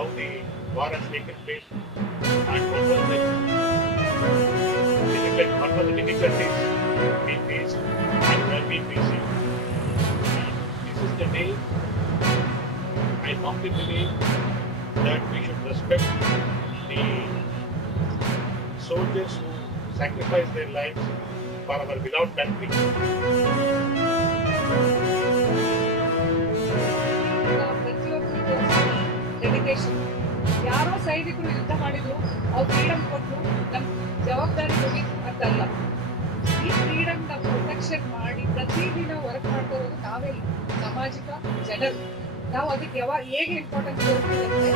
how the war has taken place and what were the difficulties we faced and were we facing. And this is the day I firmly believe that we should respect the soldiers who sacrificed their lives for our beloved country. ಪ್ರತಿಯೊಬ್ಬರಿಗೂ dedication. ಯಾರೋ ಸೈನಿಕರು ಯುದ್ಧ ಮಾಡಿದ್ರು, ಅವ್ರು freedom ಕೊಟ್ಟರು, ನಮ್ಮ ಜವಾಬ್ದಾರಿ ಮುಗಿತು ಅಂತಲ್ಲ. ಈ ಫ್ರೀಡಮ್ ನ ಪ್ರೊಟೆಕ್ಷನ್ ಮಾಡಿ ಪ್ರತಿದಿನ ವರ್ಕ್ ಮಾಡ್ತಾ ಇರೋದು ನಾವೇ, ಸಾಮಾಜಿಕ ಜನರು. ನಾವು ಅದಕ್ಕೆ ಯಾವಾಗ ಹೇಗೆ ಇಂಪಾರ್ಟೆನ್ಸ್ ಕೊಡ್ತೀವಿ ಅಂದ್ರೆ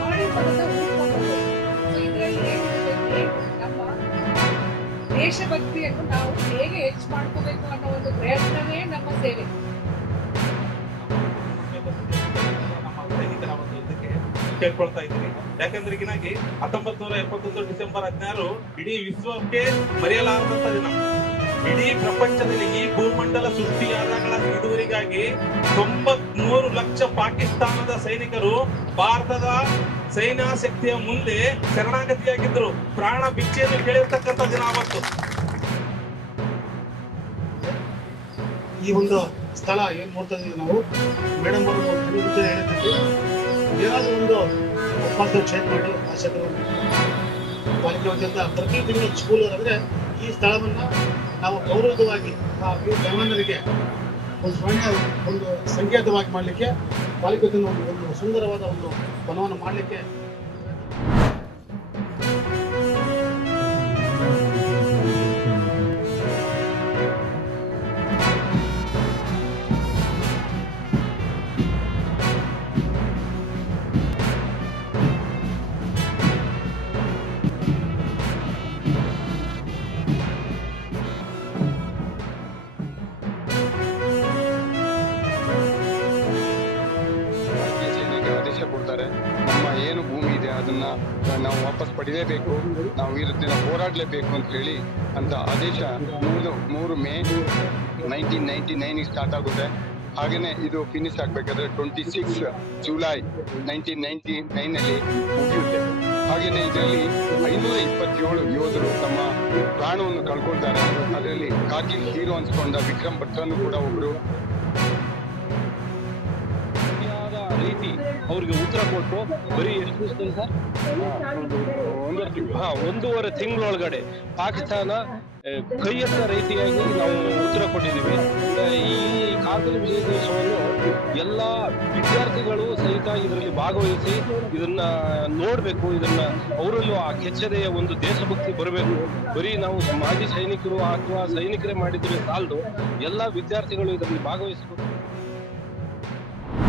ಮಾಡಿರೋದನ್ನ ಉಳ್ಕೊಂಡು. ಸೊ ಇದರಲ್ಲಿ ಏನಿರುತ್ತೆ, ನಮ್ಮ ದೇಶಭಕ್ತಿಯನ್ನು ನಾವು ಹೇಗೆ ಹೆಚ್ಚು ಮಾಡ್ಕೋಬೇಕು ಅನ್ನೋ ಒಂದು ಪ್ರಯತ್ನವೇ ನಮ್ಮ ಸೇವೆ. ಕೇಳ್ಕೊಳ್ತಾ ಇದ್ದೀನಿ. ಯಾಕಂದ್ರೆ ಈಗಿನಾಗಿ 1971 ಡಿಸೆಂಬರ್ 16 ಇಡೀ ವಿಶ್ವಕ್ಕೆ ಮರೆಯಲಾರದಂತ ದಿನ. ಇಡೀ ಪ್ರಪಂಚದಲ್ಲಿ ಈ ಭೂಮಂಡಲ ಸೃಷ್ಟಿಯಾದಾಗಳ ಇದುವರೆಗಾಗಿ 93 ಲಕ್ಷ ಪಾಕಿಸ್ತಾನದ ಸೈನಿಕರು ಭಾರತದ ಸೈನ್ಯ ಶಕ್ತಿಯ ಮುಂದೆ ಶರಣಾಗತಿಯಾಗಿದ್ದರು. ಪ್ರಾಣ ಭಿಕ್ಷೆಯನ್ನು ಕೇಳಿರ್ತಕ್ಕಂಥ ದಿನ ಅವತ್ತು. ಈ ಒಂದು ಸ್ಥಳ ಏನ್ ನೋಡ್ತಾ ಇದೀವಿ ನಾವು, ಮೇಡಮ್ ಅವರು ಹೇಳಿದ್ವಿ, ಏನಾದ್ರೂ ಒಂದು ಒಪ್ಪಂದ ಚೇಂಜ್ ಮಾಡಿ ಶಾಸಕರು ಪಾಲಿಕೆ ವತಿಯಿಂದ ಪ್ರತಿ ತಿಂಗಳು ಸ್ಕೂಲ್ ಅಂದ್ರೆ ಈ ಸ್ಥಳವನ್ನ ನಾವು ಗೌರವವಾಗಿ ಗವರ್ನರಿಗೆ ಒಂದು ಸ್ಮರಣೀಯ ಒಂದು ಸಂಕೇತವಾಗಿ ಮಾಡಲಿಕ್ಕೆ ಪಾಲಿಕೆ ವತಿಯಿಂದ ಒಂದು ಸುಂದರವಾದ ಒಂದು ವನವನ್ನು ಮಾಡಲಿಕ್ಕೆ ಕೊಡ್ತಾರೆ. ನಮ್ಮ ಏನು ಭೂಮಿ ಇದೆ ಅದನ್ನ ನಾವು ವಾಪಸ್ ಪಡಿಲೇಬೇಕು, ನಾವು ವಿರುದ್ಧ ಹೋರಾಡಲೇಬೇಕು ಅಂತ ಹೇಳಿ ಅಂತ ಆದೇಶ 3 ಮೇ 1999 ಸ್ಟಾರ್ಟ್ ಆಗುತ್ತೆ. ಹಾಗೆಯೇ ಇದು ಫಿನಿಶ್ ಆಗಬೇಕಾದ್ರೆ 26 ಜುಲೈ 1999 ಮುಗಿಯುತ್ತೆ. ಹಾಗೆಯೇ ಇದರಲ್ಲಿ 527 ಯೋಧರು ತಮ್ಮ ಪ್ರಾಣವನ್ನು ಕಳ್ಕೊಳ್ತಾರೆ. ಅದರಲ್ಲಿ ಕಾರ್ಗಿಲ್ ಹೀರೋ ಅನ್ಸ್ಕೊಂಡ ವಿಕ್ರಮ್ ಬಟ್ರನ್ನು ಕೂಡ ಒಬ್ರು ರೀತಿ ಅವ್ರಿಗೆ ಉತ್ತರ ಕೊಟ್ಟು ಬರೀ ಎಷ್ಟು ದಿವಸ ಸರ್, 1.5 ತಿಂಗಳೊಳಗಡೆ ಪಾಕಿಸ್ತಾನ ಕೈ ಎತ್ತ ರೀತಿಯಾಗಿ ನಾವು ಉತ್ತರ ಕೊಟ್ಟಿದ್ದೀವಿ. ಈ ಕಾರ್ಗಿಲ್ ವಿಜಯ ದಿವಸವನ್ನು ಎಲ್ಲ ವಿದ್ಯಾರ್ಥಿಗಳು ಸಹಿತ ಇದರಲ್ಲಿ ಭಾಗವಹಿಸಿ ಇದನ್ನ ನೋಡ್ಬೇಕು. ಇದನ್ನ ಅವರಲ್ಲೂ ಆ ಕೆಚ್ಚದೆಯ ಒಂದು ದೇಶಭಕ್ತಿ ಬರಬೇಕು. ಬರೀ ನಾವು ಮಾಜಿ ಸೈನಿಕರು ಅಥವಾ ಸೈನಿಕರೇ ಮಾಡಿದ್ರೆ ಸಾಲದು, ಎಲ್ಲ ವಿದ್ಯಾರ್ಥಿಗಳು ಇದರಲ್ಲಿ ಭಾಗವಹಿಸಬೇಕು.